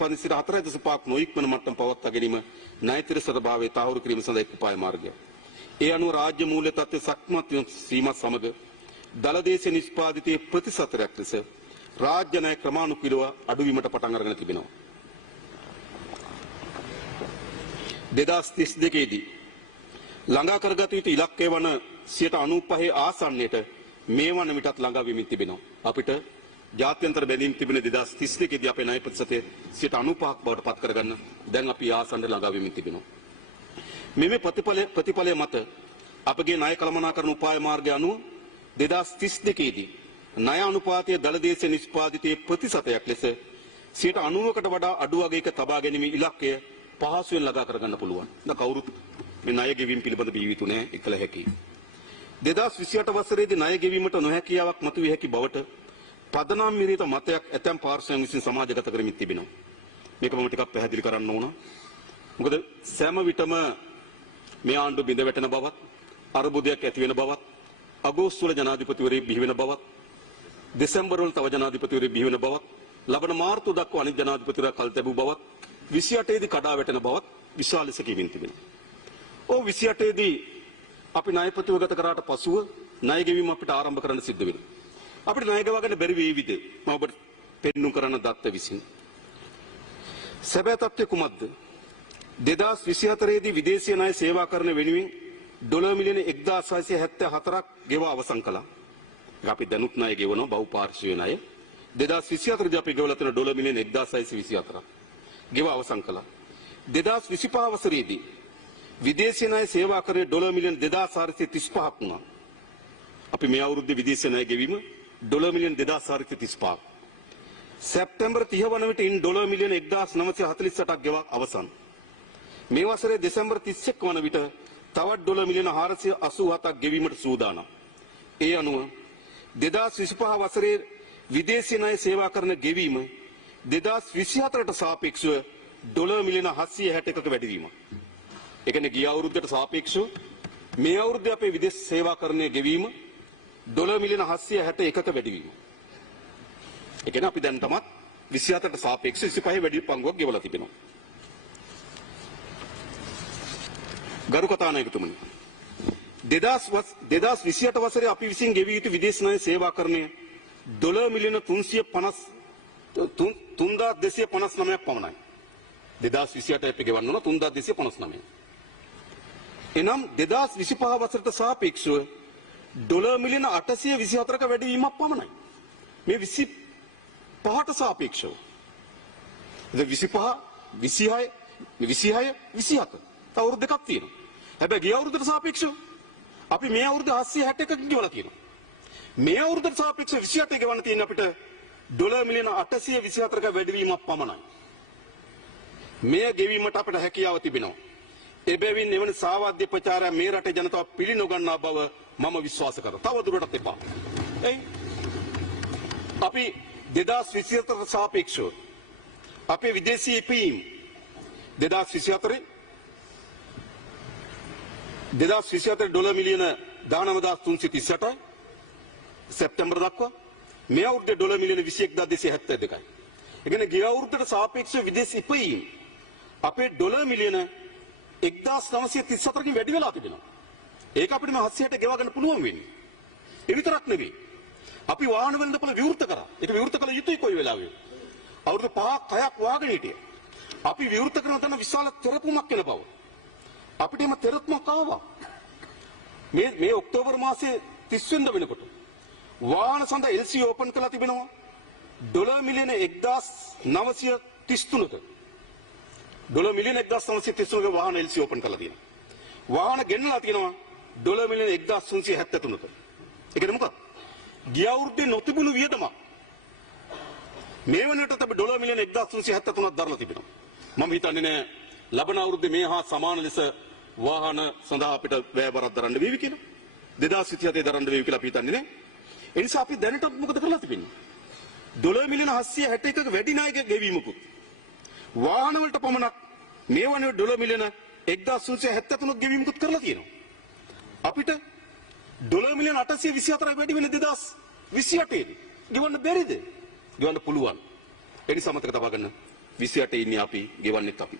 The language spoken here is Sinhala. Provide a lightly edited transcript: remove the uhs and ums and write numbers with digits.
නිෂ්පාදනය සිට 4.5ක් නොඉක්මන මට්ටම පවත්වා ගැනීම ණය ස්ථිරභාවයේ තහවුරු කිරීම සඳහා එක් උපාය මාර්ගයක්. ඒ අනුව රාජ්‍ය මූල්‍ය තත්ත්වයේ සක්මත් සීමා සමග දලදේශීය නිෂ්පාදිතයේ ප්‍රතිශතයක් ලෙස රාජ්‍ය ණය ක්‍රමානුකූලව අඩුවීමට පටන් අරගෙන තිබෙනවා. 2032 දී ළඟා කරගත යුතු ඉලක්කය වන 95% ආසන්නයට මේ වන විටත් ළඟා වෙමින් තිබෙනවා. අපිට ජාත්‍යන්තර බැඳීම් තිබෙන 2032 දී අපේ ණය ප්‍රතිශතය 95ක් බවට පත් කරගන්න දැන් අපි ආසන්න ළඟා වෙමින් තිබෙනවා. මේ ප්‍රතිඵලය මත අපගේ ණය කළමනාකරණ උපාය මාර්ගය අනුව 2032 දී ණය අනුපාතයේ දලදේශීය නිෂ්පාදිතයේ ප්‍රතිශතයක් ලෙස 90කට වඩා අඩු වගයක තබා ගැනීම ඉලක්කය පහසුවෙන් ළඟා කරගන්න පුළුවන්. දැන් කවුරුත් මේ ණය ගෙවීම පිළිබඳ බිය යුතු නැහැ එකල හැකි. 2028 වසරේදී ණය ගෙවීමට නොහැකියාවක් මතුවිය හැකි බවට පදනම් මිරිත මතයක් ඇතැම් පාර්ශවයන් විසින් සමාජගත කරමින් තිබෙනවා. මේක මම ටිකක් පැහැදිලි කරන්න ඕන. මොකද සෑම විටම මේ ආණ්ඩුව බිඳ වැටෙන බවත්, අර්බුදයක් ඇති වෙන බවත්, අගෝස්තු වල ජනාධිපතිවරයෙක් බිහි වෙන බවත්, දෙසැම්බර් වල තව ජනාධිපතිවරයෙක් බිහි වෙන බවත්, ලබන මාර්තු දක්වා අනිත් ජනාධිපතිවරයා කල් තැබූ බවත්, 28 දී කඩා වැටෙන බවත් විශාල ලෙස කියමින් තිබෙනවා. 28 දී අපි ණය ප්‍රතිවගත කරාට පසුව ණය ගෙවීම අපිට ආරම්භ කරන්න සිද්ධ වෙනවා. අපිට ණය ගෙවා ගන්න බැරි වේවිද? මම ඔබට පෙන්눔 කරන්න දත්ත විසින්. සැබෑ තත්ත්වය කුමක්ද? 2024 දී විදේශීය ණය සේවාකරණ වෙනුවෙන් ඩොලර් මිලියන 1674ක් ගෙවා අවසන් කළා. ඒක අපි දැනුත් ණය ගෙවනවා බහුපාර්ශ්වීය ණය. 2024 දී අපි ගෙවලා තියෙන ඩොලර් මිලියන 1624ක් ගෙවා අවසන් කළා. 2025 වසරේදී විදේශීය ණය සේවාකරණය ඩොලර් මිලියන 2435ක් වුණා. අපි මේ අවුරුද්දේ විදේශීය ණය ගෙවීම ඩොලර් මිලියන 2435ක්. සැප්තැම්බර් 30 වන විට ඉන් ඩොලර් මිලියන 1948ක් ගෙවා අවසන්. මේ වසරේ දෙසැම්බර් 31 වන විට තවත් ඩොලර් මිලියන 487ක් ගෙවීමට සූදානම්. ඒ අනුව 2025 වසරේ විදේශීය ණය සේවාකරණ ගෙවීම 2024ට සාපේක්ෂව ඩොලර් මිලියන 761ක වැඩිවීමක්. ඒ කියන්නේ ගිය අවුරුද්දට සාපේක්ෂව මේ අවුරුද්දේ අපේ විදේශ සේවාකරණය ගෙවීම ඩොලර් මිලියන 761ක වැඩිවීම. ඒ කියන්නේ අපි දැන් තමත් 24ට සාපේක්ෂව 25 වැඩි පංගුවක් ගෙවලා තිබෙනවා. ගරු කතානායකතුමනි, 2028 වසරේ අපි විසින් ගෙවිය යුතු විදේශ ණය සේවාකරණය ඩොලර් මිලියන 3259ක් පමණයි. 2028 අපි ගෙවන්න ඕන 3259. එනම් 2025 වසරට සාපේක්ෂව ඩොලර් මිලියන 824ක වැඩිවීමක් පමණයි. මේ 25ට සාපේක්ෂව. 25, 26, 27 තව අවුරුදු දෙකක් තියෙනවා. හැබැයි ගිය අවුරුද්දට සාපේක්ෂව අපි මේ අවුරුද්ද 761ක ගෙවලා තියෙනවා. මේ අවුරුද්දට සාපේක්ෂව 28 ගෙවන්න තියෙන අපිට ඩොලර් මිලියන 824ක වැඩිවීමක් පමණයි. මෙය ගෙවීමට අපිට හැකියාව තිබෙනවා. එබැවින් එවැනි සාවාද්‍ය ප්‍රචාරය මේ රටේ ජනතාව පිළිනොගන්නා බව මම විශ්වාස කරනවා. තව දුරටත් එපා. එයි අපි 2024ට සාපේක්ෂව අපේ විදේශී ඉපීම් 2024 ඩොලර් මිලියන 19338යි සැප්තැම්බර් දක්වා. මේ අවුරුද්දේ ඩොලර් මිලියන 21272යි. ඒ කියන්නේ ගිය අවුරුද්දට සාපේක්ෂව විදේශ ඉපීම් අපේ ඩොලර් මිලියන 1934කින් වැඩි වෙලා තිබෙනවා. ඒක අපිට මේ 760 ගෙවා ගන්න පුළුවන් වෙන්නේ. ඒ විතරක් නෙවෙයි. අපි වාහන වෙළඳපොළ විවෘත කරා. ඒක විවෘත කළ යුතුයි කොයි වෙලාවෙ. අවුරුදු 5ක් 6ක් වාගෙන හිටියා. අපි විවෘත කරන තන විශාල තෙරපුමක් වෙන බව. අපිට එම තෙරපුමක් ආවා. මේ ඔක්තෝබර් මාසයේ 30 වෙනිදා වෙනකොට වාහන සඳහා LC ඕපන් කරලා තිබෙනවා. ඩොලර් මිලියන 1933ක. ඩොලර් මිලියන 1933ක වාහන LC ඕපන් කරලා තියෙනවා. වාහන ගෙන්නලා තියෙනවා ඩොලර් මිලියන 1373ක. ඒ කියන්නේ මොකක්ද? ගිය අවුරුද්දේ නොතිබුණු වියදමක් මේ වෙනකොට අපි ඩොලර් මිලියන 1373ක් දරලා තිබෙනවා. මම හිතන්නේ නෑ ලබන අවුරුද්දේ මේ හා සමාන ලෙස වාහන සඳහා අපිට වැය බරක් දරන්න වේවි කියලා. 2027 දරන්න වේවි කියලා අපි හිතන්නේ නෑ. ඒ නිසා අපි දැනට මොකද කරලා තිබෙන්නේ? ඩොලර් මිලියන 761ක වැඩි ණයක ගෙවීමකුත් වාහන වලට පමණක් මේ වනේ ඩොලර් මිලියන 1373ක් ගෙවීමකුත් කරලා තියෙනවා. අපිට ඩොලර් මිලියන 824ක් වැඩි වෙන 2028 දී ගෙවන්න බැරිද? ගෙවන්න පුළුවන්. ඒ නිසා මතක තබා ගන්න 28 ඉන්නේ අපි ගෙවන්නෙත් අපි.